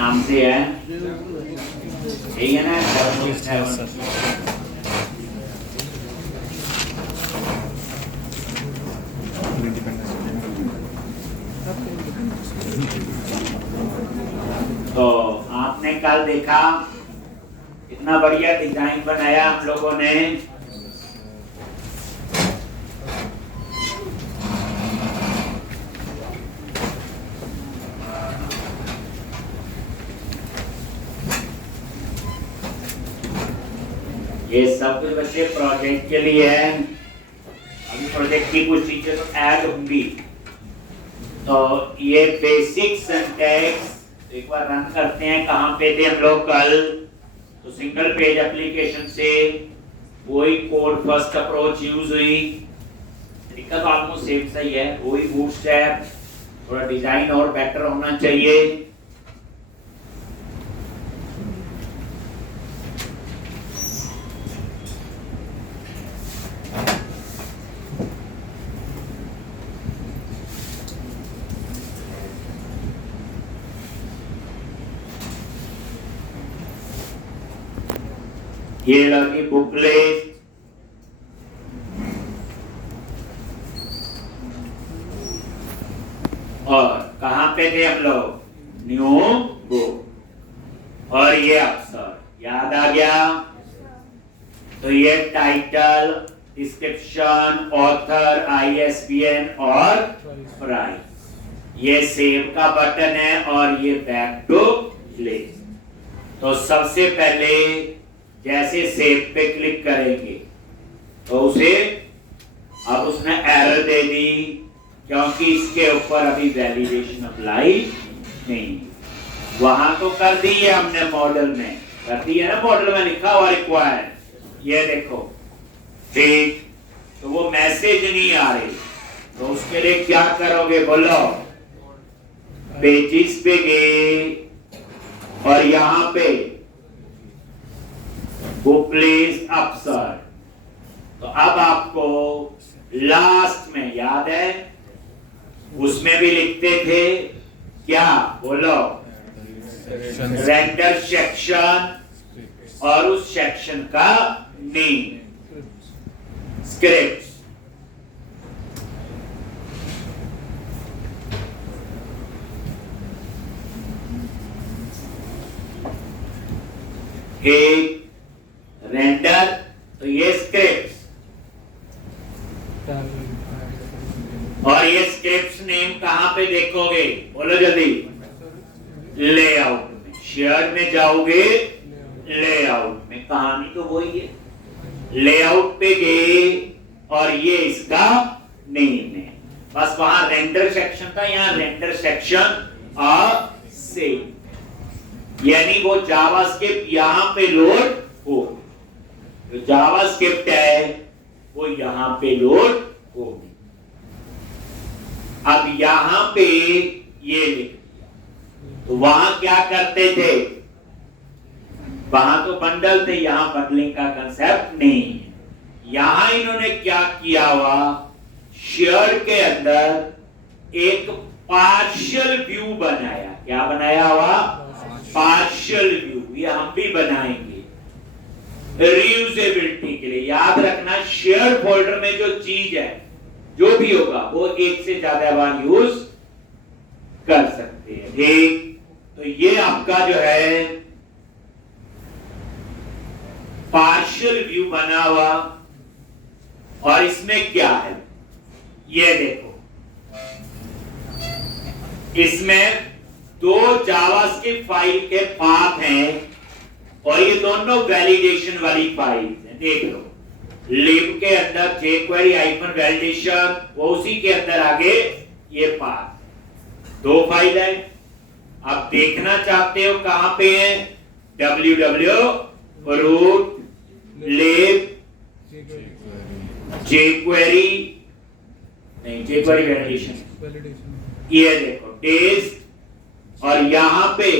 नाम से है, यही है ना? 707। तो आपने कल देखा इतना बढ़िया डिजाइन बनाया हम लोगों ने। ये सब कुछ बच्चे प्रोजेक्ट के लिए है। अभी प्रोजेक्ट की कुछ चीजें तो ऐड होंगी। तो ये बेसिक सिंटैक्स एक बार रन करते हैं। कहाँ पे थे हम लोग कल? तो सिंगल पेज एप्लीकेशन से वही कोड फर्स्ट अप्रोच यूज हुई। तरीका तो ऑलमोस्ट सेम सही है, वही बूटस्ट्रैप, थोड़ा डिजाइन और बेटर होना चाहिए। ये लगी बुकलेट, और कहां पे थे हम लोग? New book. और ये अक्षर याद आ गया? तो ये टाइटल, डिस्क्रिप्शन, ऑथर, ISBN और प्राइस। ये सेव का बटन है और ये बैक टू लिस्ट। तो सबसे पहले जैसे सेव पे क्लिक करेंगे तो उसे अब उसने एरर दे दी, क्योंकि इसके ऊपर अभी वैलिडेशन अप्लाई नहीं। वहां तो कर दी है हमने, मॉडल में कर दी है ना, मॉडल में लिखा हुआ रिक्वायर्ड। ये देखो ठीक, तो वो मैसेज नहीं आ रही। तो उसके लिए क्या करोगे बोलो? पेजेस पे गए और यहां पे बुक लिस्ट अक्षर। तो अब आपको लास्ट में याद है, उसमें भी लिखते थे क्या? बोलो, रेंडर सेक्शन और उस सेक्शन का नेम, स्क्रिप्ट। एक रेंडर, तो ये स्क्रिप्ट, और ये स्क्रिप्ट नेम कहां पे देखोगे? बोलो जल्दी। लेआउट में, शेयर में जाओगे, लेआउट में। कहानी तो वही है, लेआउट पे गए और ये इसका नेम है। बस वहां रेंडर सेक्शन था, यहां रेंडर सेक्शन और सेव, यानी वो जावास्क्रिप्ट यहां पे लोड हो, जो जावास्क्रिप्ट है वो यहां पे लोड होगी। अब यहां पे ये लिख दिया। तो वहां क्या करते थे? वहां तो बंडल थे, यहां बंडलिंग का कंसेप्ट नहीं है। यहां इन्होंने क्या किया हुआ? शेयर के अंदर एक पार्शियल व्यू बनाया। क्या बनाया हुआ? Partial view. ये हम भी बनाएंगे रीयूजेबिलिटी के लिए। याद रखना, शेयर फोल्डर में जो चीज है, जो भी होगा, वो एक से ज्यादा बार यूज कर सकते हैं। ठीक, तो ये आपका जो है पार्शियल व्यू बना हुआ। और इसमें क्या है? ये देखो, इसमें दो जावास्क्रिप्ट फाइल के पाथ हैं और ये दोनों वैलिडेशन वाली फाइल है। देख लो, लिब के अंदर jQuery -validation, वो उसी के अंदर आगे ये पाथ। दो फाइल है। आप देखना चाहते हो कहां पे है? www root lib jQuery, नहीं, jQuery validation। ये देखो डेज, और यहां पे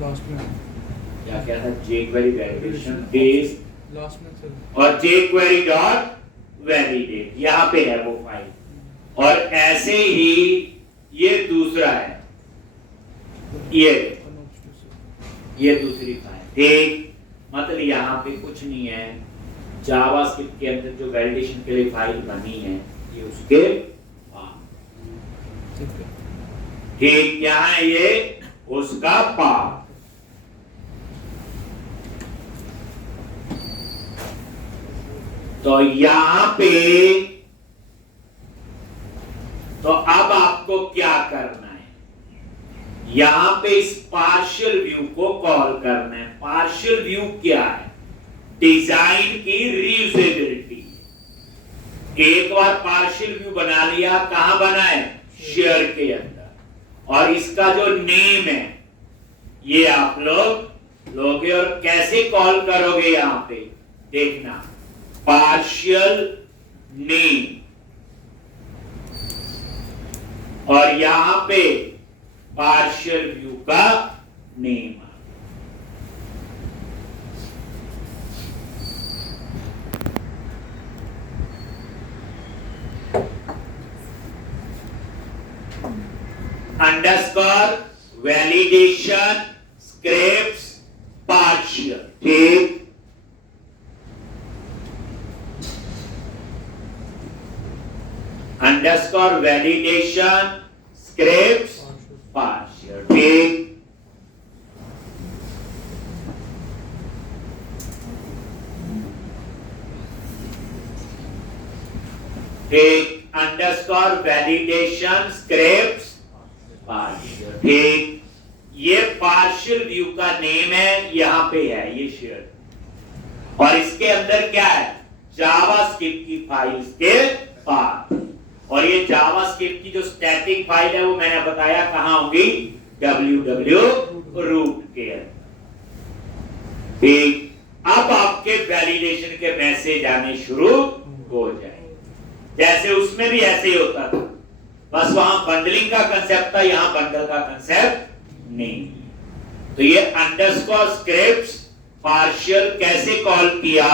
लास्ट में क्या था? jQuery validation डेज लास्ट में सर, और jQuery डॉट वैलिडेट, यहां पे है वो फाइल। और ऐसे ही ये दूसरा है ये Unobstructed, sir. ये दूसरी फाइल ठीक, मतलब यहाँ पे कुछ नहीं है, जावास्क्रिप्ट के अंदर जो वैलिडेशन के लिए फाइल बनी है ये उसके ठीक है. ठीक, क्या है ये उसका पाथ। तो यहां पे तो अब आपको क्या करना है, यहां पे इस पार्शियल व्यू को कॉल करना है। पार्शियल व्यू क्या है? डिजाइन की रीयूजेबिलिटी। एक बार पार्शियल व्यू बना लिया, कहां बना है? शेयर के अंदर, और इसका जो नेम है ये आप लोग लोगे, और कैसे कॉल करोगे यहां पे देखना, पार्शियल नेम, और यहां पे पार्शियल व्यू का name. Underscore validation scripts partial, ठीक, अंडरस्कोर वैलिडेशन स्क्रिप्ट्स पार्शियल, ठीक, ठीक, अंडरस्कोर वैलिडेशन स्क्रिप्ट्स पार्शियल, ठीक। ये पार्शियल व्यू का नेम है, यहां पे है ये शेयर, और इसके अंदर क्या है? जावास्क्रिप्ट की फाइल्स के पाथ, और ये जावास्क्रिप्ट की जो स्टैटिक फाइल है वो मैंने बताया कहां होगी? www रूट के अंदर, ठीक। अब आपके वैलिडेशन के मैसेज आने शुरू हो जाए, जैसे उसमें भी ऐसे ही होता था, बस वहां बंडलिंग का कंसेप्ट था, यहां बंडल का कंसेप्ट नहीं। तो ये अंडरस्कोर स्क्रिप्ट्स पार्शियल कैसे कॉल किया?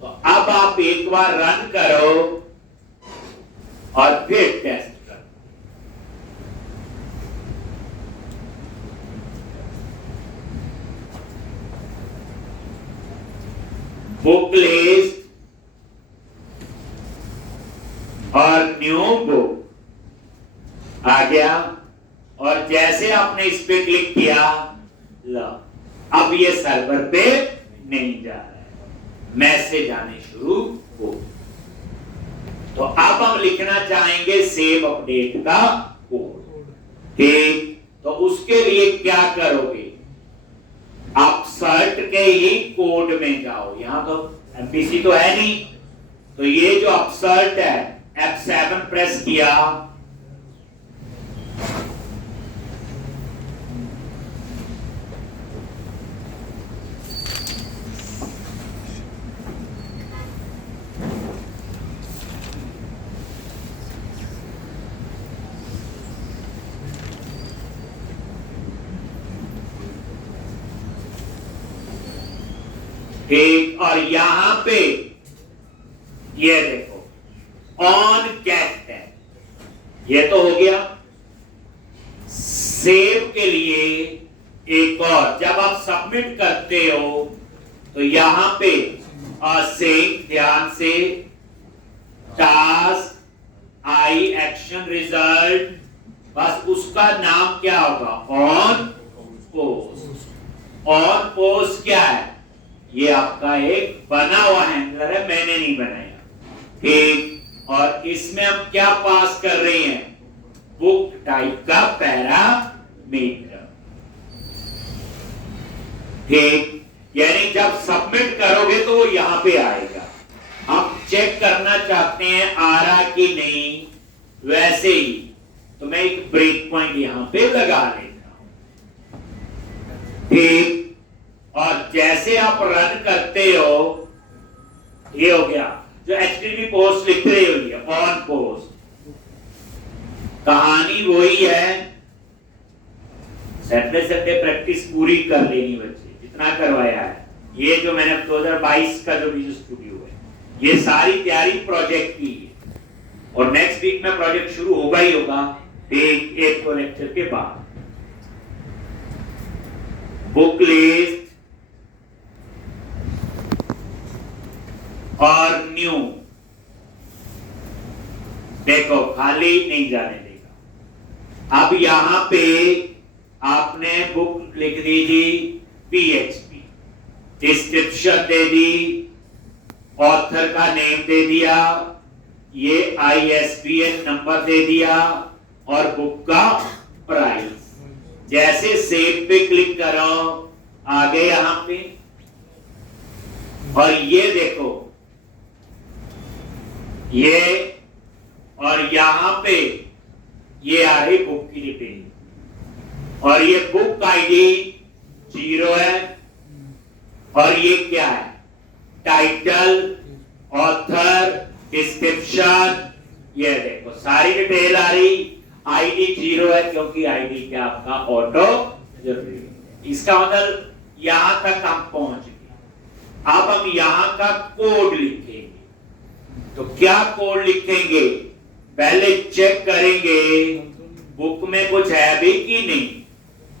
तो अब आप एक बार रन करो और फिर टेस्ट करो। बुक लिस्ट और न्यू बुक आ गया, और जैसे आपने इस पे क्लिक किया, लो अब ये सर्वर पे नहीं जा रहा है, मैसेज आने शुरू हो। तो अब हम लिखना चाहेंगे सेव अपडेट का कोड, ठीक। तो उसके लिए क्या करोगे? आप सर्ट के ही कोड में जाओ, यहां तो एमपीसी तो है नहीं, तो ये जो अपसर्ट है F7 प्रेस किया, ठीक, और यहां पे ये देखो ऑन कैट टैग, ये तो हो गया। सेव के लिए एक और, जब आप सबमिट करते हो तो यहां पे सेव, ध्यान से, टास्क आई एक्शन रिजल्ट, बस उसका नाम क्या होगा? On post. ऑन पोस्ट क्या है? ये आपका एक बना हुआ हैंडलर है, मैंने नहीं बनाया, ठीक। और इसमें हम क्या पास कर रहे हैं? बुक टाइप का पैरामीटर, ठीक। यानी जब सबमिट करोगे तो वो यहां पे आएगा। हम चेक करना चाहते हैं आ रहा कि नहीं, वैसे ही तो मैं एक ब्रेक पॉइंट यहां पे लगा लेता हूं, ठीक। और जैसे आप रन करते हो, ये हो गया, जो HTTP पोस्ट लिख रही हुई है ऑन पोस्ट, कहानी वही है। सैटरडे प्रैक्टिस पूरी कर लेनी बच्चे, जितना करवाया है। ये जो मैंने 2022 का जो विजुअल स्टूडियो है, ये सारी तैयारी प्रोजेक्ट की है, और नेक्स्ट वीक में प्रोजेक्ट शुरू होगा ही होगा, एक लेक्चर के बाद। बुक लिस्ट और न्यू, देखो खाली नहीं जाने देगा। अब यहां पे आपने बुक लिख दीजिए PHP, डिस्क्रिप्शन दे दी, ऑथर का नेम दे दिया, ये ISBN नंबर दे दिया और बुक का प्राइस। जैसे सेव पे क्लिक करो आगे यहां पे, और ये देखो ये, और यहां पे ये आ रही बुक की डिटेल, और ये बुक आईडी 0 है, और ये क्या है, टाइटल, ऑथर, डिस्क्रिप्शन, ये देखो सारी डिटेल आ रही। आईडी 0 है क्योंकि आईडी क्या आपका ऑटो जरूरी है। इसका मतलब यहां तक हम पहुंच गए। अब हम यहां का कोड लिखेंगे, तो क्या कोड लिखेंगे, पहले चेक करेंगे बुक में कुछ है भी कि नहीं।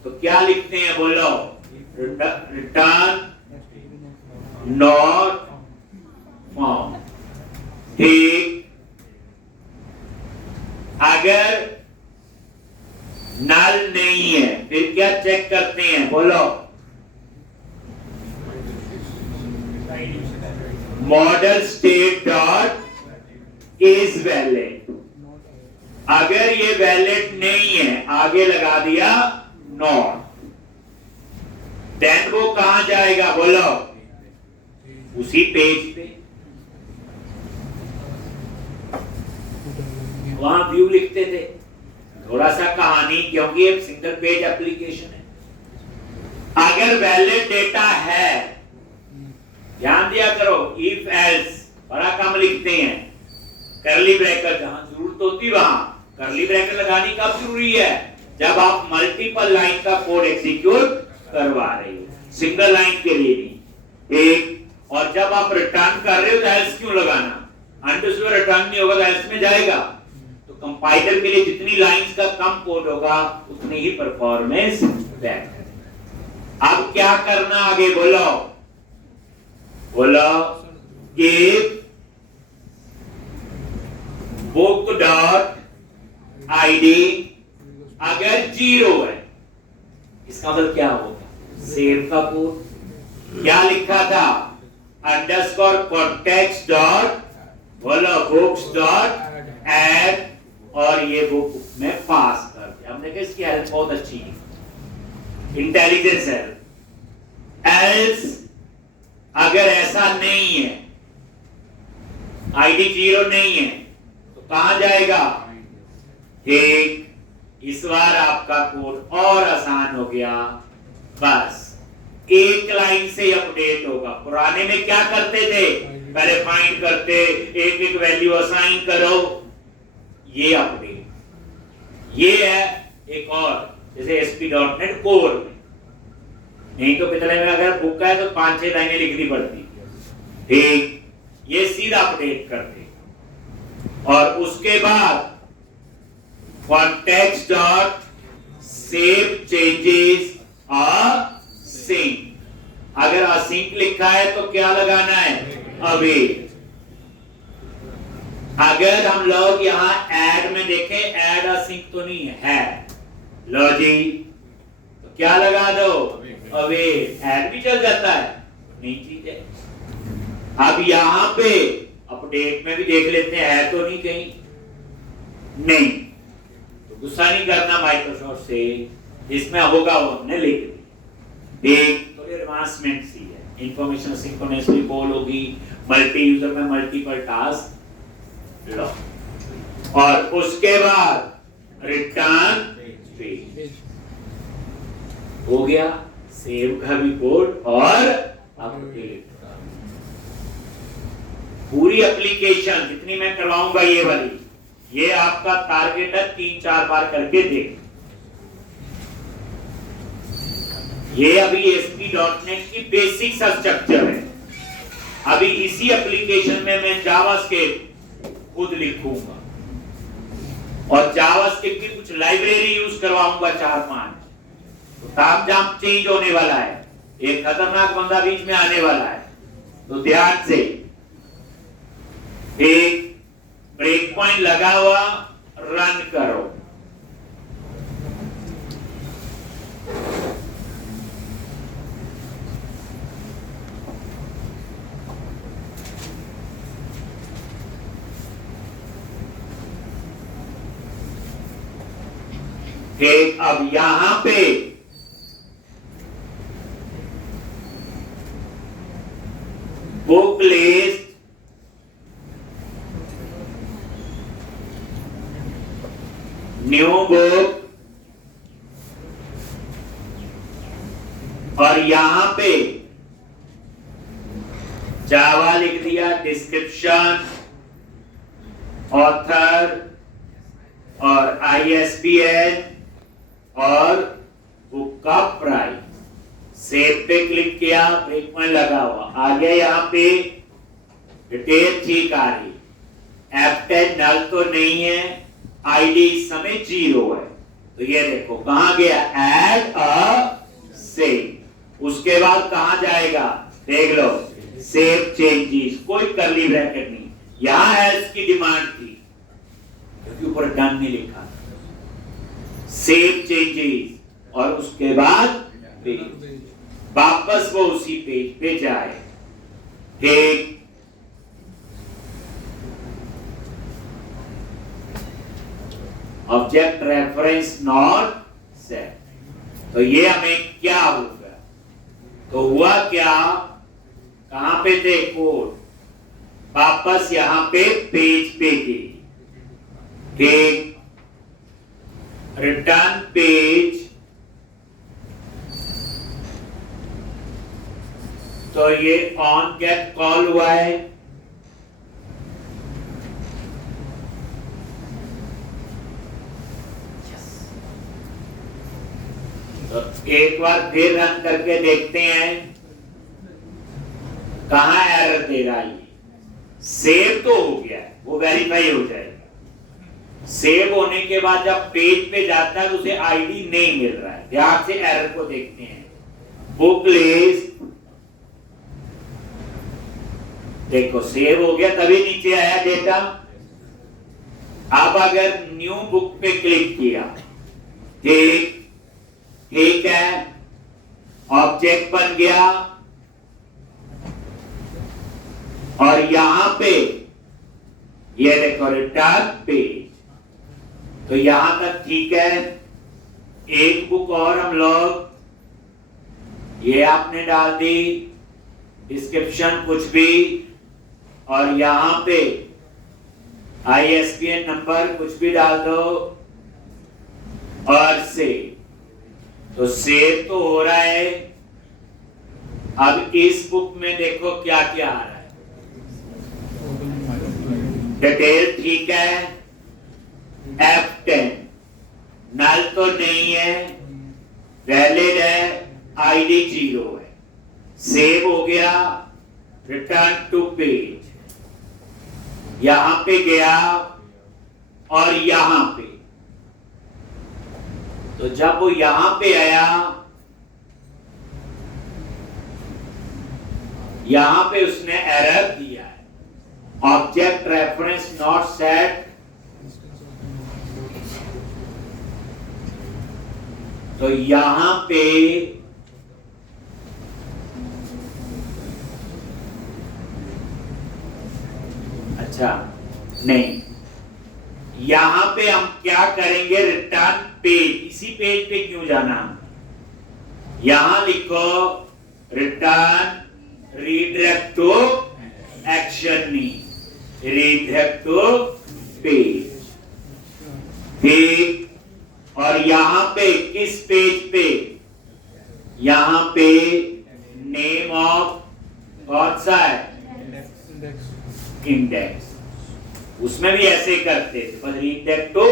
तो क्या लिखते हैं बोलो, रिटर्न नॉट फाउंड। ठीक, अगर नल नहीं है फिर क्या चेक करते हैं बोलो, model state dot is valid. अगर ये वैलिड नहीं है आगे लगा दिया नॉट, देन वो कहां जाएगा बोलो, उसी पेज पे। वहां व्यू लिखते थे, थोड़ा सा कहानी, क्योंकि एक सिंगल पेज एप्लीकेशन है। अगर वैलिड डेटा है, ध्यान दिया करो, इफ एल्स बड़ा कम लिखते हैं, करली ब्रैकेट जहां जरूरत होती वहां करली ब्रैकेट लगानी कब जरूरी है, जब आप मल्टीपल लाइन का कोड एग्जीक्यूट करवा रहे हो, सिंगल लाइन के लिए नहीं। एक, और जब आप रिटर्न कर रहे हो तो एल्स क्यों लगाना, अनटिल रिटर्न नहीं होगा तो एल्स में जाएगा। तो कंपाइलर के लिए जितनी लाइंस का कम कोड होगा उतनी ही परफॉर्मेंस बेहतर। अब क्या करना आगे बोलो, बोलो गिव बुक डॉट आईडी, अगर 0 है इसका मतलब क्या होगा, सेव का कोड। क्या लिखा था, अंडरस्कोर कॉन्टेक्स्ट डॉट बोलो बुक्स डॉट ऐड, और ये बुक में पास कर दिया। हमने कहा इसकी हेल्प बहुत अच्छी है, इंटेलिजेंस है। एल्स अगर ऐसा नहीं है, आईडी 0 नहीं है, तो कहां जाएगा, ठीक, इस बार आपका कोड और आसान हो गया, बस एक लाइन से अपडेट होगा। पुराने में क्या करते थे, पहले फाइंड करते, एक एक वैल्यू असाइन करो, ये अपडेट। ये है एक और, जैसे ASP.NET कोर में, नहीं तो पिछले में अगर बुक है तो 5-6 लाइनें लिखनी पड़ती, ठीक, ये सीधा अपडेट करते। और उसके बाद context dot save changes sync, अगर असिंक लिखा है तो क्या लगाना है, अवेट। अगर हम लोग यहां ऐड में देखें, ऐड असिंक तो नहीं है, लो जी, तो क्या लगा दो, अवेट, ऐड भी चल जाता है, नहीं चीज है। अब यहां पे अपडेट में भी देख लेते हैं, है तो नहीं कहीं, नहीं, तो गुस्सा नहीं करना माइक्रोसॉफ्ट से, जिसमें होगा वो हमने लिख दी। देख तो ये एडवांसमेंट सी है, इंफॉर्मेशन सिंक्रोनसली कॉल होगी, मल्टी यूजर में मल्टीपल टास्क लो, और उसके बाद रिटर्न पेज हो गया, सेव का भी कोड और अपडेट। पूरी एप्लीकेशन जितनी मैं करवाऊंगा ये वाली, ये आपका टारगेट है 3-4 बार करके देख। ये अभी ASP.NET की बेसिक सा स्ट्रक्चर है। अभी इसी एप्लीकेशन में मैं जावास्क्रिप्ट खुद लिखूंगा और जावास्क्रिप्ट की कुछ लाइब्रेरी यूज करवाऊंगा 4-5, तो तामझाम चेंज होने वाला है, एक खतरनाक बंदा बीच में आने वाला है। तो ध्यान से एक ब्रेक पॉइंट लगा हुआ, रन करो। ठीक, अब यहां पे बुक लिस्ट न्यू बुक, और यहां पे जावा लिख दिया, डिस्क्रिप्शन, ऑथर और ISBN और बुक का प्राइस। सेव पे क्लिक किया, ब्रेक पॉइंट लगा हुआ, आ गया। यहाँ पे डिटेल ठीक आ रही, F10 नल तो नहीं है, आईडी इस समय 0 है। तो ये देखो कहां गया, ऐड अ सेव। उसके बाद कहां जाएगा, देख लो, सेव चेंजेस, कोई कर्ली ब्रैकेट नहीं। यहां एल्स की डिमांड थी क्योंकि ऊपर डन नहीं लिखा, सेव चेंजेस, और उसके बाद पेज, वापस वो उसी पेज पे जाए। ठीक, ऑब्जेक्ट रेफरेंस नॉट सेट। तो ये हमें क्या होगा, तो हुआ क्या, कहां पे थे कोड, वापस यहां पे पेज पे गए। ठीक, रिटर्न पेज, तो ये ऑन गेट कॉल हुआ है। तो एक बार फिर रन करके देखते हैं कहां एरर दे रहा है। सेव तो हो गया, वो वेरीफाई हो जाएगा। सेव होने के बाद जब पेज पे जाता है तो उसे आईडी नहीं मिल रहा है। ध्यान से एरर को देखते हैं, बुक लिस्ट, देखो सेव हो गया, तभी नीचे आया डेटा। अब अगर न्यू बुक पे क्लिक किया, ठीक है, ऑब्जेक्ट बन गया, और यहां पे ये देखो रिटर्न पेज। तो यहां तक ठीक है। एक बुक और हम लोग, ये आपने डाल दी, डिस्क्रिप्शन कुछ भी, और यहां पे ISBN नंबर कुछ भी डाल दो, और सेव। तो सेव तो हो रहा है। अब इस बुक में देखो क्या क्या आ रहा है, डिटेल ठीक है, F10 नल तो नहीं है, वैलिड है, आईडी 0 है, सेव हो गया, रिटर्न टू पेज, यहां पे गया और यहां पे। तो जब वो यहां पे आया, यहां पे उसने एरर दिया है, ऑब्जेक्ट रेफरेंस नॉट सेट। तो यहां पे अच्छा नहीं, यहां पे हम क्या करेंगे, रिटर्न पेज, इसी पेज पे क्यों जाना, यहां लिखो रिटर्न रीडायरेक्ट टू एक्शन, नहीं रीडायरेक्ट टू पेज। ठीक, और यहां पे किस पेज पे, यहां पे नेम ऑफ कौन सा है, इंडेक्स, उसमें भी ऐसे करते थे, पर रीडायरेक्ट टू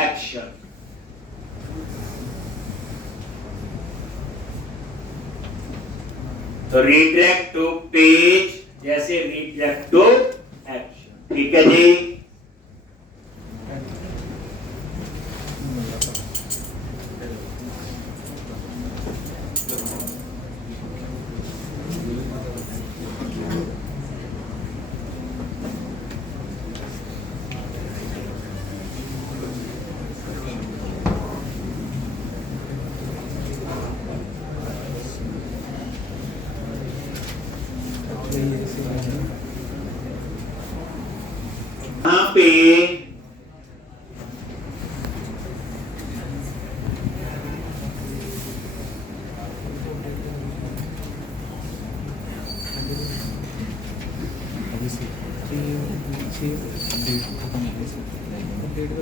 एक्शन। तो रीडायरेक्ट टू पेज जैसे रीडायरेक्ट टू एक्शन। ठीक है जी,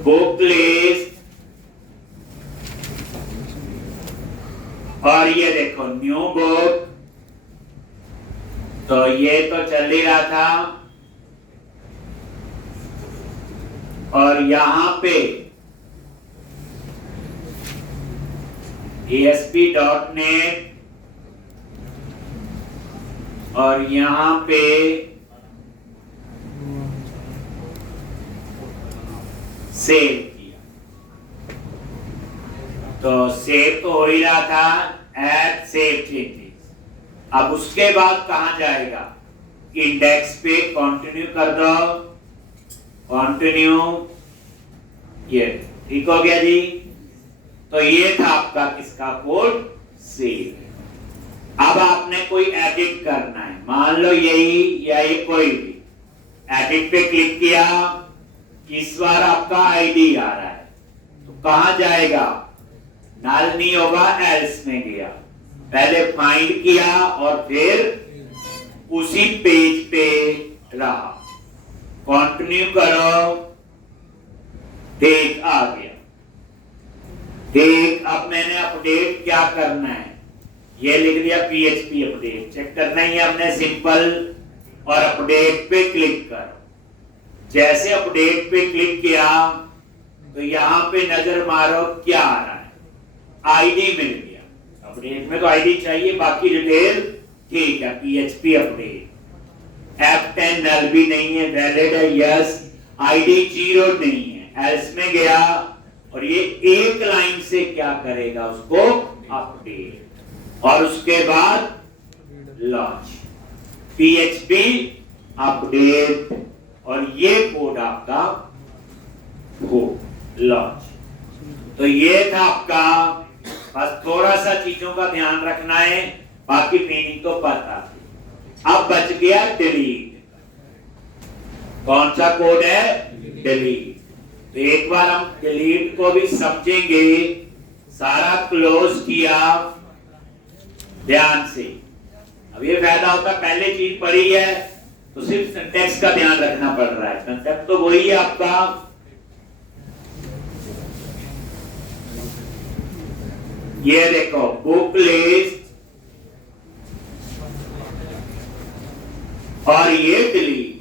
बुक लिस्ट, और ये देखो न्यू बुक, तो ये तो चल ही रहा था, और यहां पे ASP.NET, और यहां पे सेव किया, तो सेव तो हो ही रहा था, ऐड सेव चेंजेस। अब उसके बाद कहां जाएगा, इंडेक्स पे कंटिन्यू कर दो, कंटिन्यू, ये ठीक हो गया जी। तो ये था आपका किसका कोड, सेव। अब आपने कोई एडिट करना है, मान लो यही या ये कोई भी, एडिट पे क्लिक किया, इस बार आपका आईडी आ रहा है, तो कहां जाएगा, नल नहीं होगा, एल्स में गया, पहले फाइंड किया और फिर उसी पेज पे रहा, कंटिन्यू करो, देख आ गया, देख। अब मैंने अपडेट क्या करना है, ये लिख दिया PHP अपडेट, चेक करना ही है हमने, सिंपल, और अपडेट पे क्लिक करो। जैसे अपडेट पे क्लिक किया तो यहां पे नजर मारो क्या आ रहा है, आईडी मिल गया। अपडेट में तो आईडी चाहिए, बाकी डिटेल ठीक है, PHP अपडेट, F10 नल भी नहीं है, वैलिड है, यस, आईडी 0 नहीं है, एल्स में गया, और ये एक लाइन से क्या करेगा, उसको अपडेट, और उसके बाद लॉन्च, PHP अपडेट, और ये कोड आपका हो लॉन्च। तो ये था आपका, बस थोड़ा सा चीजों का ध्यान रखना है, बाकी मीनिंग तो पता। अब बच गया डिलीट, कौन सा कोड है, डिलीट। तो एक बार हम डिलीट को भी समझेंगे, सारा क्लोज किया ध्यान से। अब ये फायदा होता, पहले चीज पढ़ी है तो सिर्फ सिंटैक्स का ध्यान रखना पड़ रहा है, कंसेप्ट तो वही है आपका। ये देखो बुक लिस्ट, और ये डिलीट।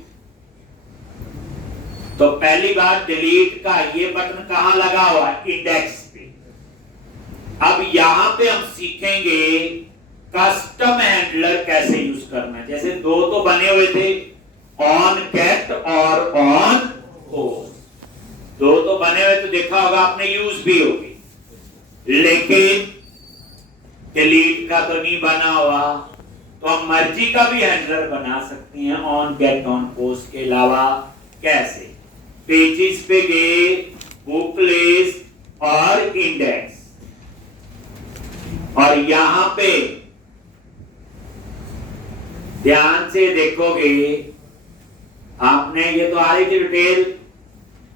तो पहली बात डिलीट का ये बटन कहां लगा हुआ है, इंडेक्स पे। अब यहां पे हम सीखेंगे कस्टम हैंडलर कैसे यूज करना है। जैसे दो तो बने हुए थे, ऑन गेट और ऑन होस्ट, दो तो बने हुए, तो देखा होगा आपने, यूज भी होगी, लेकिन डिलीट का तो नहीं बना हुआ। तो हम मर्जी का भी हैंडलर बना सकते हैं, ऑन गेट ऑन पोस्ट के अलावा। कैसे, पेजेस पे गए, बुक लिस्ट और इंडेक्स, और यहां पे ध्यान से देखोगे आपने, ये तो आ रही थी डिटेल,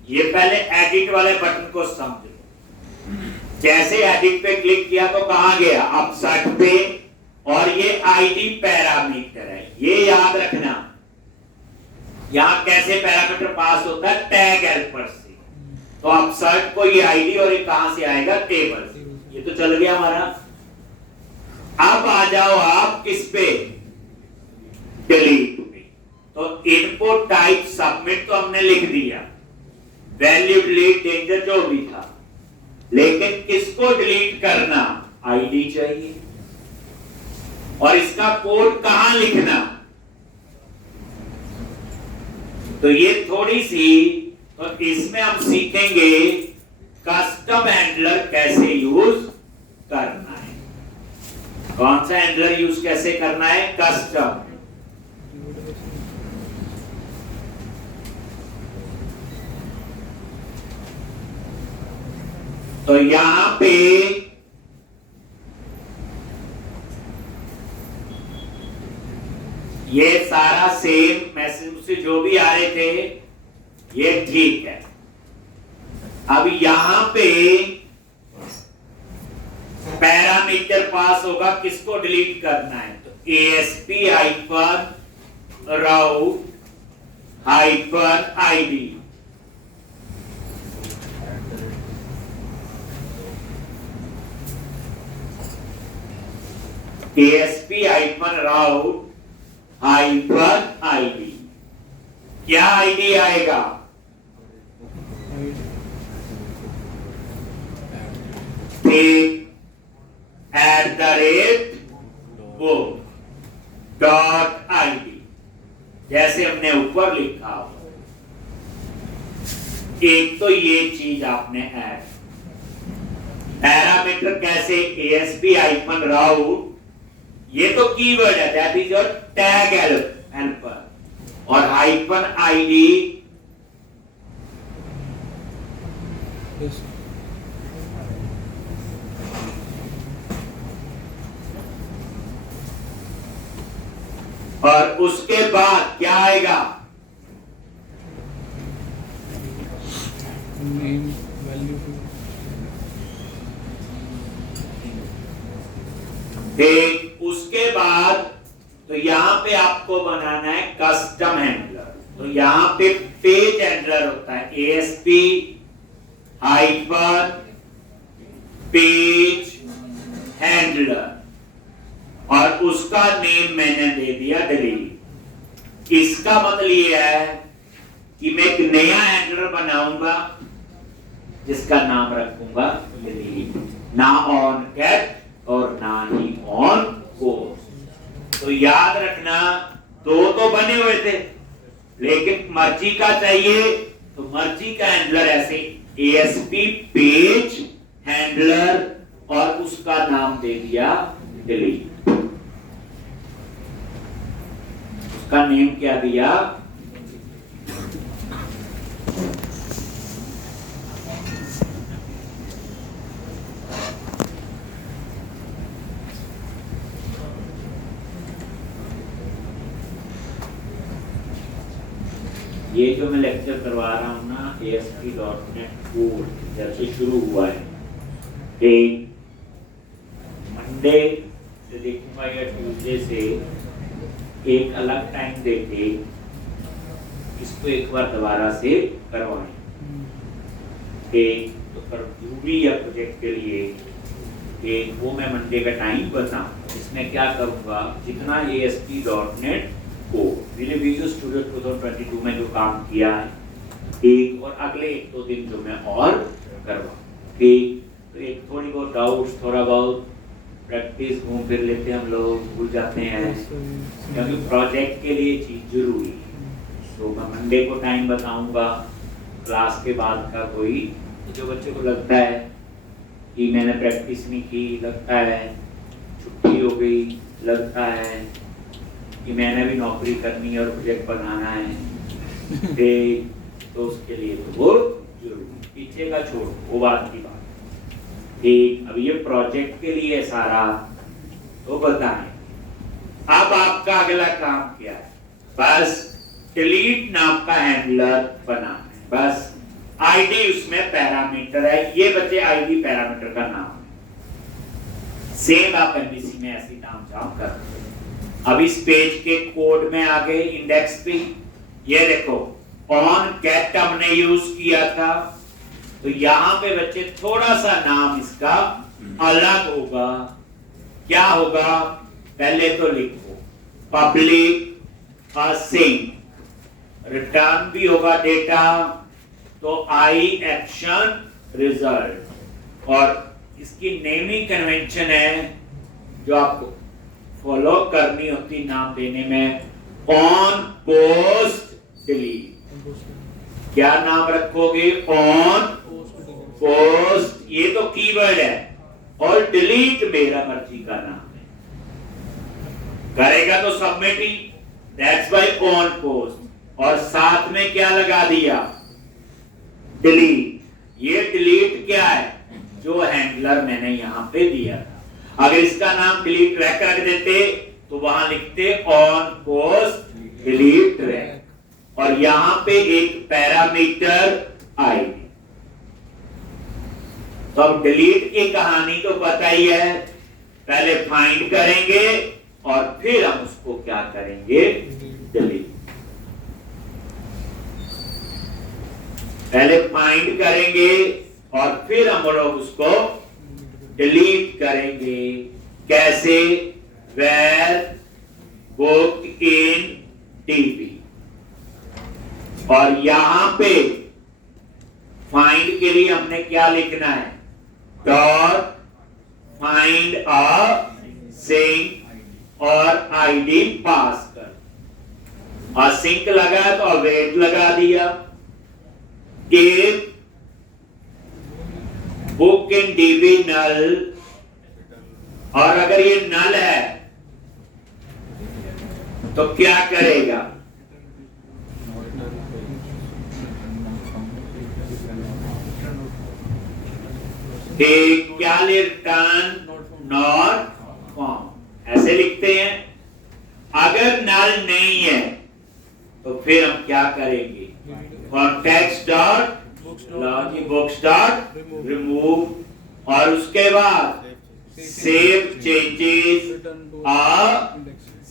ये पहले एडिट वाले बटन को समझो। जैसे एडिट पे क्लिक किया तो कहां गया, अपसेट पे, और ये आईडी पैरामीटर है, ये याद रखना। यहां कैसे पैरामीटर पास होता है, टैग हेल्पर से। तो अपसेट को ये आईडी, और ये कहां से आएगा, टेबल से। ये तो चल गया हमारा। अब आ जाओ आप किस पे, डिलीट पे। तो इनपुट टाइप सबमिट तो हमने लिख दिया, वैल्यू डिलीट डेंजर जो भी था, लेकिन किसको डिलीट करना, आईडी चाहिए। और इसका कोड कहां लिखना, तो ये थोड़ी सी, तो इसमें हम सीखेंगे कस्टम हैंडलर कैसे यूज करना है। कौन सा हैंडलर यूज कैसे करना है, कस्टम। तो यहां पे ये सारा सेम मैसेज से जो भी आ रहे थे, ये ठीक है। अब यहां पे पैरामीटर पास होगा, किसको डिलीट करना है, तो ASP route -id, ASP hyphen route hyphen ID। क्या ID आएगा? @book.id, जैसे हमने ऊपर लिखा हो। एक तो ये चीज आपने ऐड, पैरामीटर कैसे ASP हाइफन राउट, ये तो कीवर्ड है, that is your tag helper, और हाइफन ID Yes. और उसके बाद क्या आएगा? Name value to एक उसके बाद तो यहां पे आपको बनाना है कस्टम हैंडलर। तो यहां पे पेज हैंडलर होता है ASP हाइफन पेज हैंडलर, और उसका नेम मैंने दे दिया डिलीट। इसका मतलब ये है कि मैं एक नया हैंडलर बनाऊंगा जिसका नाम रखूंगा डिलीट, ना ऑन गेट और ना ही ऑन पोस्ट। तो याद रखना, दो तो बने हुए थे, लेकिन मर्जी का चाहिए तो मर्जी का हैंडलर ऐसे ASP पेज हैंडलर, और उसका नाम दे दिया डिलीट। उसका नेम क्या दिया? ये जो मैं लेक्चर करवा रहा हूँ ना ASP.NET कोड जब से शुरू हुआ है, एक मंडे से देखूंगा या ट्यूसडे से एक अलग टाइम देके इसको एक बार दोबारा से करवाएं। एक तो पर जरूरी या प्रोजेक्ट के लिए एक वो मैं मंडे का टाइम बताऊं, इसमें क्या करूंगा, जितना ASP.NET को मैंने विजुअल स्टूडियो 2022 में जो काम किया है, एक और अगले एक दो दिन जो मैं और करवा, ठीक, तो एक थोड़ी बहुत डाउट्स, थोड़ा बहुत प्रैक्टिस घूम फिर लेते हैं हम लोग, भूल जाते हैं, क्योंकि प्रोजेक्ट के लिए चीज जरूरी है। तो मैं मंडे को टाइम बताऊंगा क्लास के बाद का। कोई जो बच्चे को लगता है कि मैंने प्रैक्टिस नहीं की, लगता है छुट्टी हो गई, लगता है कि मैंने भी नौकरी करनी है और प्रोजेक्ट बनाना है, तो उसके लिए तो वो जरूरी, पीछे का छोड़, वो बात की बात। ठीक, अब ये प्रोजेक्ट के लिए सारा तो बताएं। अब आपका अगला काम क्या है? बस डिलीट नाम का हैंडलर बनाना है, बस ID उसमें पैरामीटर है, ये बच्चे ID पैरामीटर का नाम है। सेम आप MVC में ऐसी नाम जाम कर रहे हैं। अब इस पेज के कोड में आगे इंडेक्स पे ये देखो ऑन गेट हमने यूज किया था, तो यहां पे बच्चे थोड़ा सा नाम इसका अलग होगा। क्या होगा? पहले तो लिखो पब्लिक असिंक, रिटर्न भी होगा डेटा, तो आई एक्शन रिजल्ट, और इसकी नेमिंग कन्वेंशन है जो आपको फॉलो करनी होती नाम देने में, ऑन पोस्ट डिलीट। क्या नाम रखोगे? ऑन पोस्ट, ये तो कीवर्ड है, और डिलीट मेरा मर्जी का नाम है, करेगा तो submit he, that's why on post, और साथ में क्या लगा दिया? डिलीट। ये डिलीट क्या है? जो हैंडलर मैंने यहां पे दिया था। अगर इसका नाम डिलीट ट्रैक रख देते तो वहां लिखते ऑन पोस्ट डिलीट ट्रैक, और यहां पे एक पैरामीटर ID। तो अब डिलीट की कहानी तो पता ही है, पहले फाइंड करेंगे और फिर हम उसको क्या करेंगे? डिलीट। पहले फाइंड करेंगे और फिर हम लोग उसको डिलीट करेंगे। कैसे? were booked in DB। और यहां पे फाइंड के लिए हमने क्या लिखना है, डॉट फाइंड अ सिंक और आईडी पास कर। और सिंक लगा तो अवेट लगा दिया। बुक इन डीबी नल, और अगर ये नल है तो क्या करेगा, क्या रिटर्न नॉट फॉर्म, ऐसे लिखते हैं। अगर नल नहीं है तो फिर हम क्या करेंगे, context dot books dot remove, और उसके बाद सेव चेंजेस आ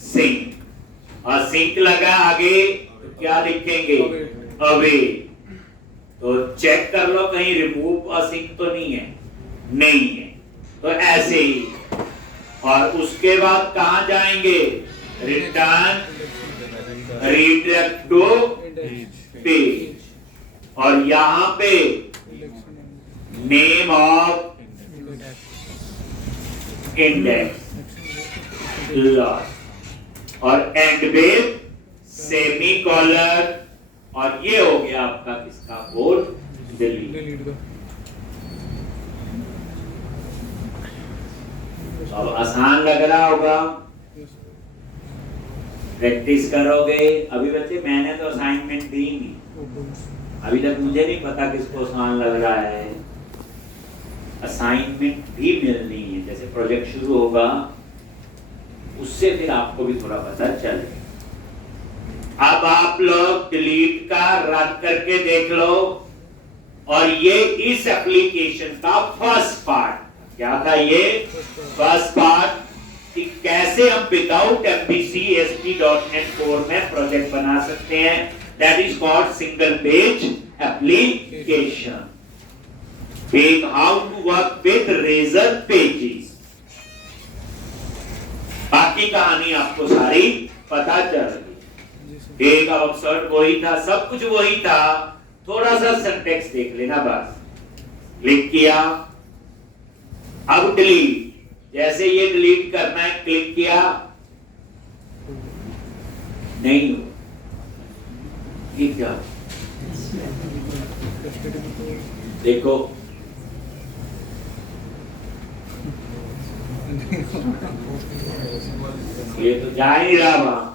सिंक। और सिंक लगा आगे तो क्या लिखेंगे, अवे। तो चेक कर लो कहीं रिमूव और सिंक तो नहीं है, नहीं है, तो ऐसे ही। और उसके बाद कहां जाएंगे, रिटर्न रिडायरेक्ट टू पेज, और यहां पे नेम ऑफ इंडेक्स लॉस, और एंड विद सेमी कॉलर, और ये हो गया आपका किसका कोड, डिलीट। अब आसान लग रहा होगा, प्रैक्टिस करोगे। अभी बच्चे मैंने तो असाइनमेंट दी नहीं, अभी तक मुझे नहीं पता किसको आसान लग रहा है। असाइनमेंट भी मिलनी है, जैसे प्रोजेक्ट शुरू होगा उससे फिर आपको भी थोड़ा पता चले। अब आप लोग डिलीट का रन करके देख लो, और ये इस एप्लीकेशन का फर्स्ट पार्ट क्या था, ये फर्स्ट पार्ट कि कैसे हम विदाउट MVC ASP.NET Core में प्रोजेक्ट बना सकते हैं। That is called single page application. How to work with Razor pages. बाकी कहानी आपको सारी पता चल गई। एक अवसर वही था, सब कुछ वही था, थोड़ा सा सिंटैक्स देख लेना बस। क्लिक किया, अब डिलीट, जैसे ये डिलीट करना है क्लिक किया, नहीं हो, ठीक है। देखो ये तो जा ही रहा वहां।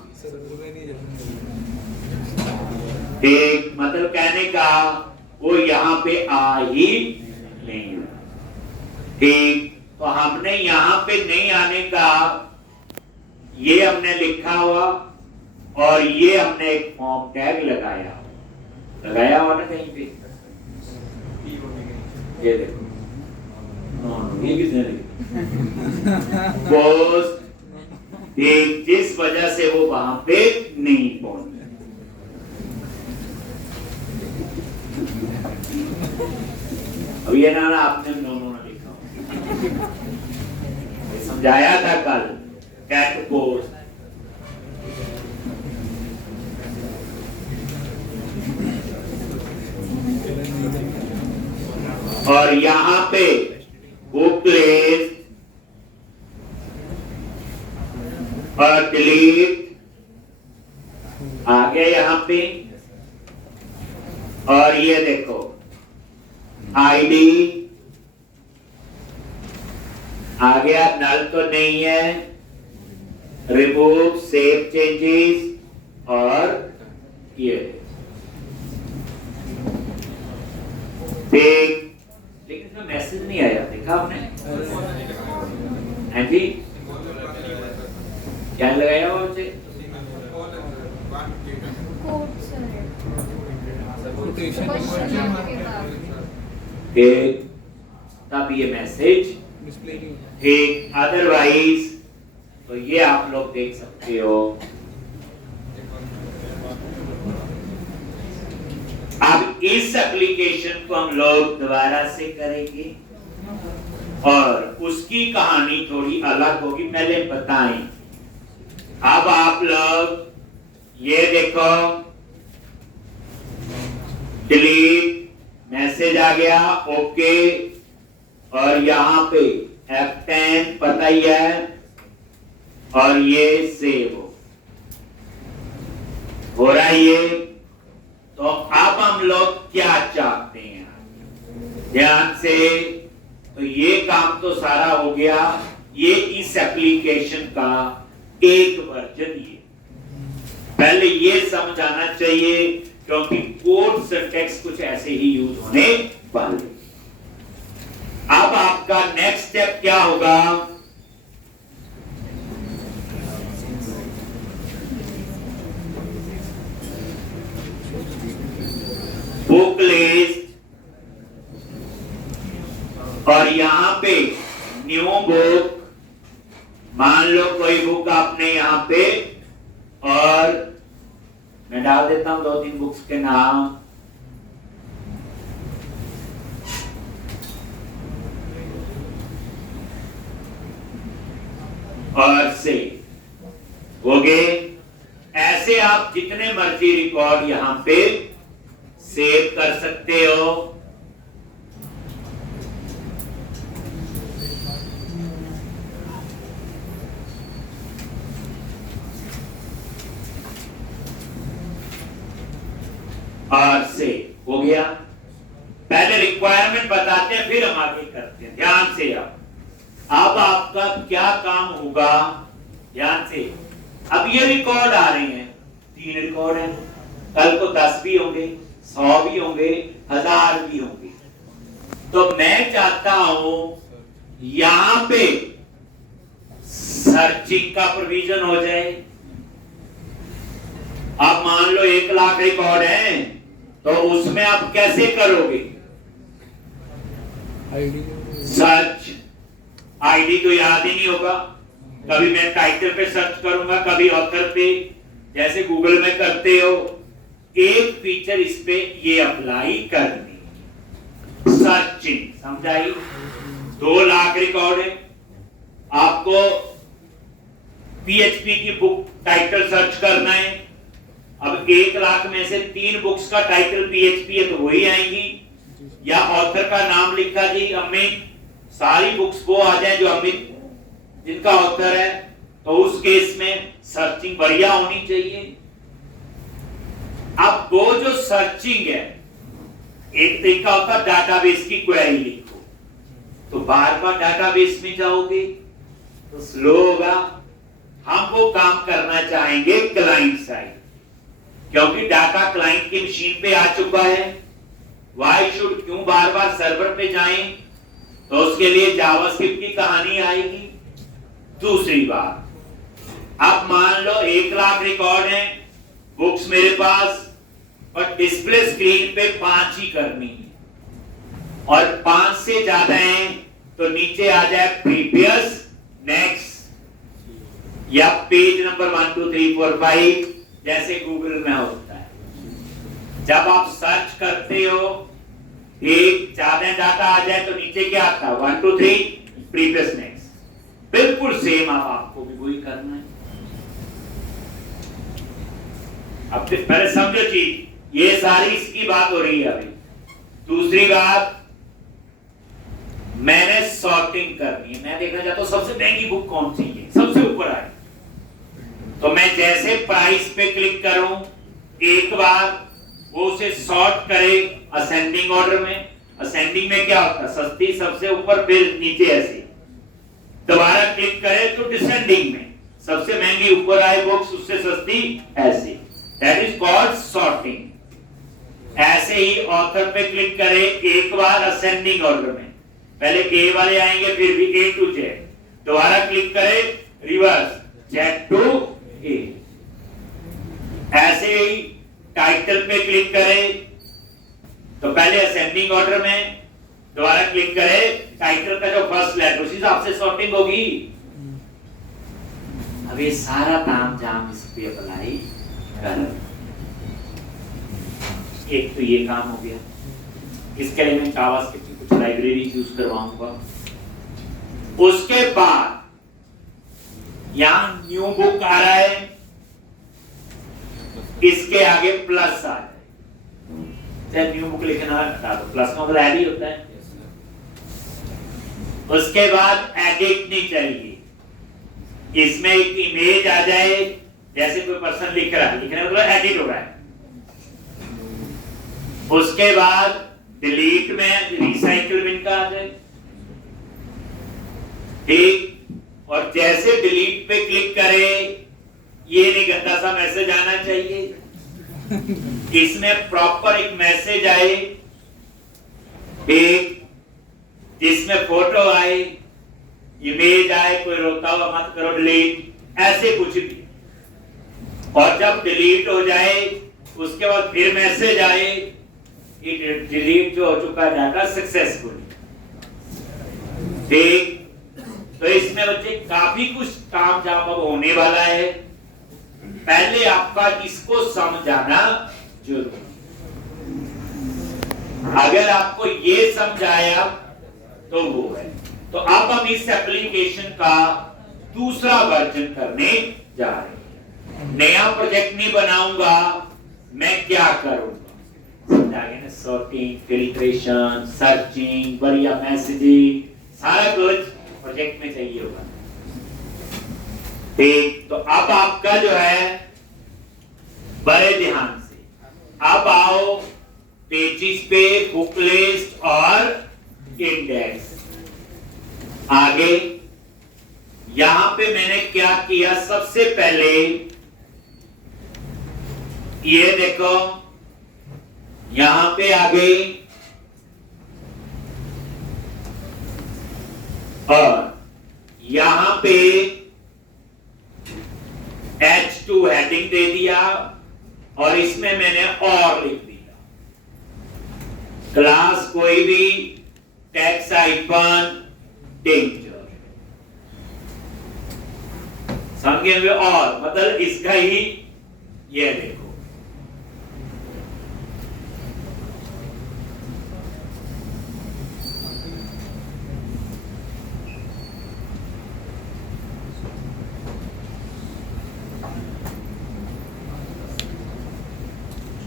एक मतलब कहने का वो यहाँ पे आ ही नहीं, ठीक। तो हमने यहाँ पे नहीं आने का, ये हमने लिखा हुआ, और ये हमने एक फॉर्म टैग लगाया हुआ ना कहीं पे, ये देखो, ये किसने लिखा, पोस्ट, ठीक, जिस वजह से वो वहां पे नहीं पहुंच। अब ये ना आपने दोनों ने लिखा, समझाया था कल कैट कोर्स। और यहां पे बुक लिस्ट और डिलीट आ गया यहां पे, और ये देखो आईडी आ गया, नल तो नहीं है, रिमूव सेव चेंजेस, और ये देख, लेकिन इसमें मैसेज नहीं आया, देखा आपने? हाँ जी, क्या लगाया हुआ उसे? तब ये मैसेज ठीक, अदरवाइज तो ये आप लोग देख सकते हो। अब इस एप्लीकेशन को हम लोग दोबारा से करेंगे और उसकी कहानी थोड़ी अलग होगी। पहले बताएं अब आप लोग ये देखो, डिलीट मैसेज आ गया, ओके, और यहां पे F10 पता ही है, और ये सेव हो रहा है ये। तो अब हम लोग क्या चाहते हैं, ध्यान से, तो ये काम तो सारा हो गया। ये इस एप्लीकेशन का एक वर्जन ये, पहले ये समझाना चाहिए, क्योंकि कोड सिंटैक्स कुछ ऐसे ही यूज होने वाले। अब आपका नेक्स्ट स्टेप क्या होगा, बुक लिस्ट, और यहां पे न्यू बुक, मान लो कोई बुक आपने यहां पे, और मैं डाल देता हूं 2-3 बुक्स के नाम, और से हो गए। ऐसे आप जितने मर्जी रिकॉर्ड यहां पे सेव कर सकते हो। और से हो गया। पहले रिक्वायरमेंट बताते हैं, फिर हम आगे करते हैं। ध्यान से अब आपका क्या काम होगा, ध्यान से। अब ये रिकॉर्ड आ रहे हैं, 3 रिकॉर्ड हैं, कल को 10 भी होंगे, 100 भी होंगे, 1000 भी होंगे। तो मैं चाहता हूं यहां पे सर्चिंग का प्रोविजन हो जाए। अब मान लो 1 लाख रिकॉर्ड हैं, तो उसमें आप कैसे करोगे आईडी? सर्च आईडी तो याद ही नहीं होगा। कभी मैं टाइटल पे सर्च करूंगा, कभी ऑथर पे, जैसे गूगल में करते हो। एक फीचर इस पे ये अप्लाई करनी, सर्चिंग, समझाई। 2 लाख रिकॉर्ड है, आपको पीएचपी की बुक टाइटल सर्च करना है। अब 1 लाख में से 3 बुक्स का टाइटल पीएचपी है, तो वही आएंगी। या ऑथर का नाम लिखा जी अमित, सारी बुक्स वो आ जाए जो अमित जिनका ऑथर है, तो उस केस में सर्चिंग बढ़िया होनी चाहिए। अब वो जो सर्चिंग है, एक तरीका होता है डाटाबेस की क्वेरी लिखो, तो बार बार डाटाबेस में जाओगे तो स्लो होगा। हम वो काम करना चाहेंगे क्लाइंट साइड, क्योंकि डाटा क्लाइंट की मशीन पे आ चुका है। वाई शुड, क्यों बार बार सर्वर पे जाएं, तो उसके लिए जावास्क्रिप्ट की कहानी आएगी। दूसरी बात, अब मान लो 1 लाख रिकॉर्ड हैं, बुक्स मेरे पास, और डिस्प्ले स्क्रीन पे 5 ही करनी है, और 5 से ज्यादा हैं तो नीचे आ जाए प्रीवियस, नेक्स्ट, या पेज नंबर 1 2 3 4 5, जैसे गूगल में होता है। जब आप सर्च करते हो, एक ज्यादा डाटा आ जाए तो नीचे क्या आता है, 1 2 3 प्रीवियस, नेक्स्ट। बिल्कुल सेम अब आपको भी वही करना है। अब पहले समझो चीज, ये सारी इसकी बात हो रही है अभी। दूसरी बात, मैंने सॉर्टिंग करनी है। मैं देखना चाहता हूं सबसे महंगी बुक कौन सी है, सबसे ऊपर आए, तो मैं जैसे प्राइस पे क्लिक करूं, एक बार वो उसे सॉर्ट करे असेंडिंग ऑर्डर में। असेंडिंग में क्या होता है, सस्ती सबसे ऊपर, फिर नीचे ऐसे। दोबारा क्लिक करे तो डिसेंडिंग में सबसे महंगी ऊपर आए बुक्स, उससे सस्ती ऐसे। That is called sorting. ऐसे ही ऑथर पे क्लिक करे एक बार असेंडिंग ऑर्डर में, पहले ए वाले आएंगे, फिर भी ए टू जेड। दोबारा क्लिक करे रिवर्स, जेड टू ए। ऐसे ही टाइटल पे क्लिक करे तो पहले असेंडिंग ऑर्डर में, दोबारा क्लिक करे टाइटल का जो फर्स्ट लेटर, उसी हिसाब से सॉर्टिंग होगी। अब ये सारा ताम झाम इस पे अप्लाई कर। एक तो ये काम हो गया। इसके लिए मैं जावास्क्रिप्ट की कुछ लाइब्रेरी यूज करवाऊंगा। उसके बाद यहां न्यू बुक आ रहा है, इसके आगे प्लस आ जाए, चाहे न्यू बुक लिखना हटा दो, प्लस का मतलब ऐड ही होता है। उसके बाद एडिट नहीं चाहिए, इसमें एक इमेज आ जाए, जैसे कोई पर्सन लिख रहा है, लिखने मतलब एडिट हो रहा है। उसके बाद डिलीट में रिसाइकिल बिन का आ जाए, ठीक। और जैसे डिलीट पे क्लिक करें, ये नहीं गंदा सा मैसेज आना चाहिए, इसमें प्रॉपर एक मैसेज आए, एक जिसमें फोटो आए, इमेज आए, कोई रोता हुआ मत करो डिलीट, ऐसे कुछ भी। और जब डिलीट हो जाए उसके बाद फिर मैसेज आए, ये डिलीट जो हो चुका जाएगा सक्सेसफुल, ठीक। तो इसमें बच्चे काफी कुछ काम जहां होने वाला है, पहले आपका इसको समझाना जरूरी। अगर आपको ये समझाया तो वो है। तो अब हम इस एप्लीकेशन का दूसरा वर्जन करने जा रहे हैं। नया प्रोजेक्ट नहीं बनाऊंगा, मैं क्या करूंगा, समझा गया ना? सॉर्टिंग, फिल्ट्रेशन, सर्चिंग, बढ़िया मैसेजिंग, सारा कुछ प्रोजेक्ट में चाहिए होगा, ठीक। तो अब आपका जो है, बड़े ध्यान से अब आओ पेजेस पे, बुक लिस्ट और इंडेक्स। आगे यहां पे मैंने क्या किया, सबसे पहले ये देखो, यहां पे आगे और यहां पे H2 हेडिंग दे दिया और इसमें मैंने और लिख दिया, क्लास कोई भी, टैक्स आइकन, डेंजर, समझे हुए? और मतलब इसका ही ये देखो,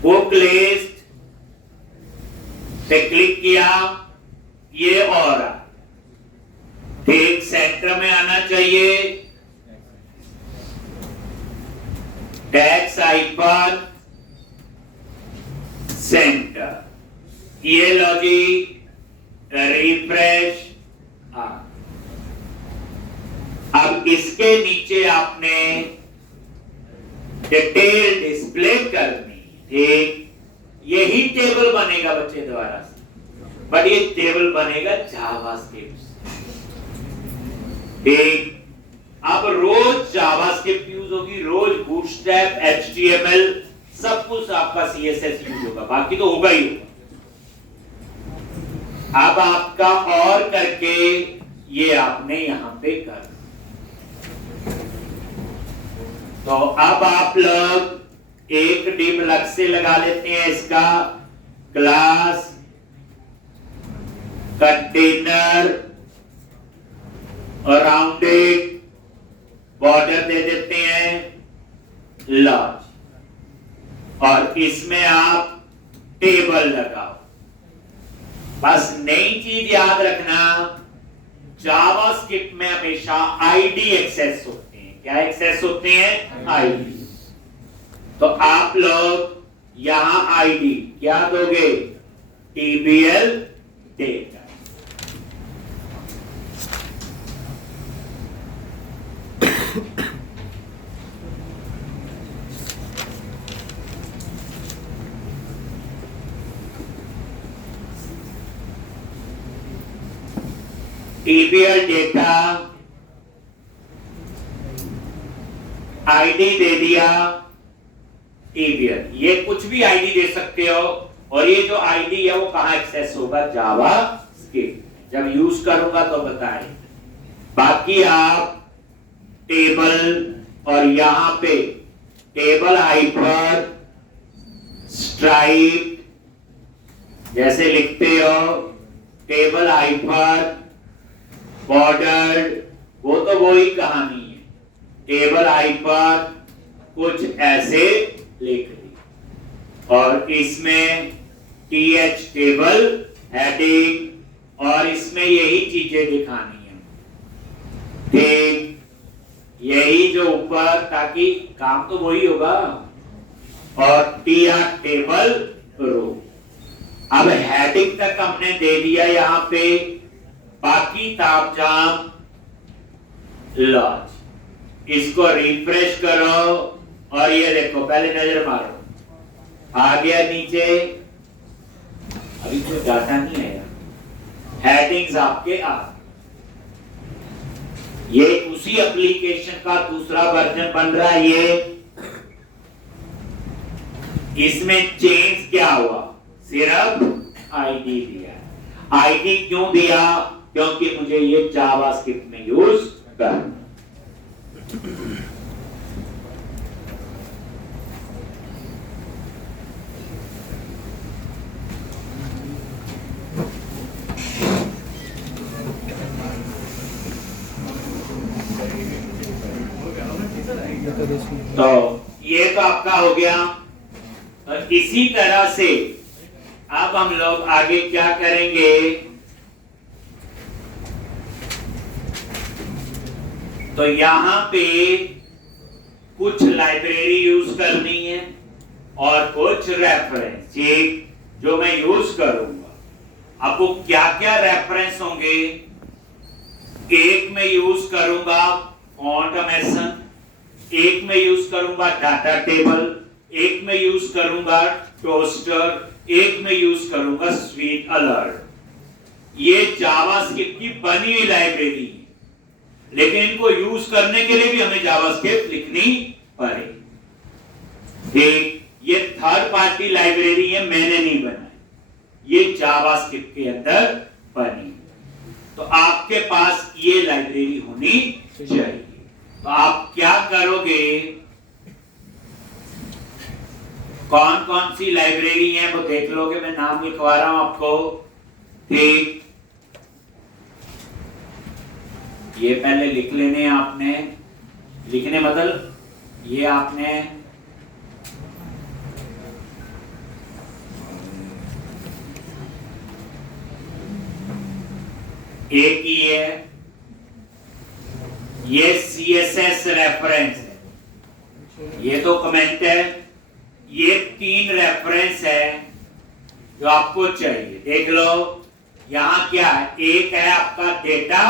बुक लिस्ट पे क्लिक किया, ये और ठीक सेंटर में आना चाहिए, टैक्स आइकन, सेंटर, ये लो जी, रिफ्रेश। अब इसके नीचे आपने डिटेल डिस्प्ले करनी, ठीक। यही टेबल बनेगा बच्चे द्वारा, बट ये टेबल बनेगा जावास्क्रिप्ट, ठीक। अब रोज जावास्क्रिप्ट यूज होगी, रोज बूटस्ट्रैप, HTML, सब कुछ आपका CSS यूज होगा, बाकी तो होगा ही होगा। अब आपका और करके ये आपने यहां पे कर, तो अब आप लोग एक डिव अलग से लगा लेते हैं, इसका क्लास कंटेनर और राउंडेड बॉर्डर दे देते हैं लार्ज, और इसमें आप टेबल लगाओ। बस नई चीज याद रखना, जावास्क्रिप्ट में हमेशा आईडी एक्सेस होते हैं। क्या एक्सेस होते हैं? आईडी। तो आप लोग यहां आईडी क्या दोगे? TBL data. TBL डेटा, आईडी दे दिया TBL, ये कुछ भी आईडी दे सकते हो, और ये जो आईडी है वो कहां एक्सेस होगा? जावास्क्रिप्ट। जब यूज करूंगा तो बताएं। बाकी आप टेबल और यहां पे टेबल हाइपर स्ट्राइप जैसे लिखते हो, टेबल हाइपर बॉर्डर्ड, वो तो वही कहानी है। टेबल आई पर कुछ ऐसे लिख दी और इसमें टीएच टेबल हेडिंग और इसमें यही चीजें दिखानी है, ठीक, यही जो ऊपर, ताकि काम तो वही होगा, और टीआर टेबल रो। अब हेडिंग तक हमने दे दिया यहाँ पे, बाकी तापजाम लॉज। इसको रिफ्रेश करो और ये देखो, पहले नजर मारो, आ गया नीचे, अभी कोई डाटा नहीं आया, हेडिंग्स आपके आ, ये उसी एप्लीकेशन का दूसरा वर्जन बन रहा है। ये इसमें चेंज क्या हुआ, सिर्फ आईडी दिया। आईडी क्यों दिया, क्योंकि मुझे ये जावास्क्रिप्ट में यूज करना। तो ये तो आपका हो गया। तो इसी तरह से अब हम लोग आगे क्या करेंगे, तो यहां पे कुछ लाइब्रेरी यूज करनी है और कुछ रेफरेंस, एक जो मैं यूज करूंगा। अब वो क्या क्या रेफरेंस होंगे, एक में यूज करूंगा ऑटोमेशन, एक में यूज करूंगा डाटा टेबल, एक में यूज करूंगा टोस्टर, एक में यूज करूंगा स्वीट अलर्ट। ये जावास्क्रिप्ट की बनी हुई लाइब्रेरी है, लेकिन इनको यूज करने के लिए भी हमें जावास्क्रिप्ट लिखनी पड़ेगी। एक ये थर्ड पार्टी लाइब्रेरी है, मैंने नहीं बनाई, ये जावास्क्रिप्ट के अंदर बनी। तो आपके पास ये लाइब्रेरी होनी चाहिए। तो आप क्या करोगे, कौन कौन सी लाइब्रेरी है वो देख लोगे, मैं नाम लिखवा रहा हूं आपको, ठीक, ये पहले लिख लेने आपने, लिखने मतलब ये आपने एक ही है, ये CSS रेफरेंस है, ये तो कमेंट है, ये 3 रेफरेंस है जो आपको चाहिए। देख लो यहां क्या है, एक है आपका डेटा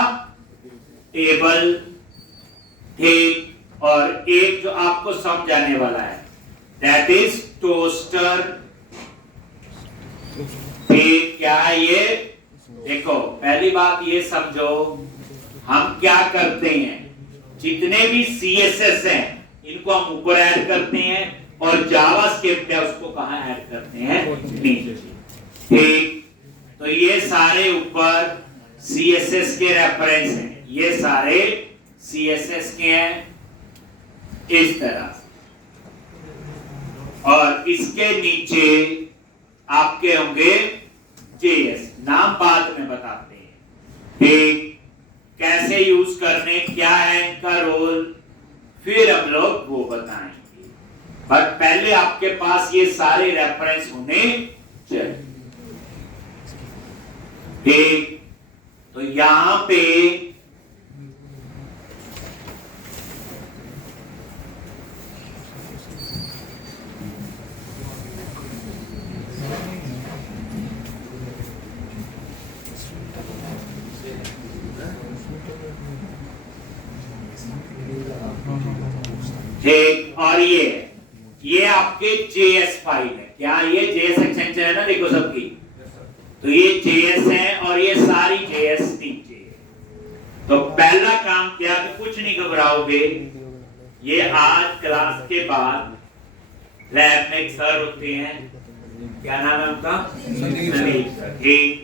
टेबल, ठीक, और एक जो आपको समझ आने वाला है दैट इज टोस्टर, ठीक, क्या है ये, देखो पहली बात ये समझो, हम क्या करते हैं, जितने भी CSS हैं इनको हम ऊपर ऐड करते हैं और जावास्क्रिप्ट है उसको कहां ऐड करते हैं, नीचे, ठीक। तो ये सारे ऊपर CSS के रेफरेंस हैं, ये सारे CSS के हैं इस तरह, और इसके नीचे आपके होंगे JS, नाम बाद में बताते हैं, ठीक, कैसे यूज करने, क्या है इनका रोल, फिर हम लोग वो बताएंगे। बट पहले आपके पास ये सारे रेफरेंस होने चाहिए, ठीक। तो यहां पे ठीक, और ये आपके JS फाइल है, क्या ये JS एक्सटेंशन है ना, देखो सबकी, तो ये JS है और ये सारी JS नीचे है। तो पहला काम क्या, तो कुछ नहीं घबराओगे, ये आज क्लास के बाद लैब में एक सर होते हैं, क्या नाम है उनका, ठीक।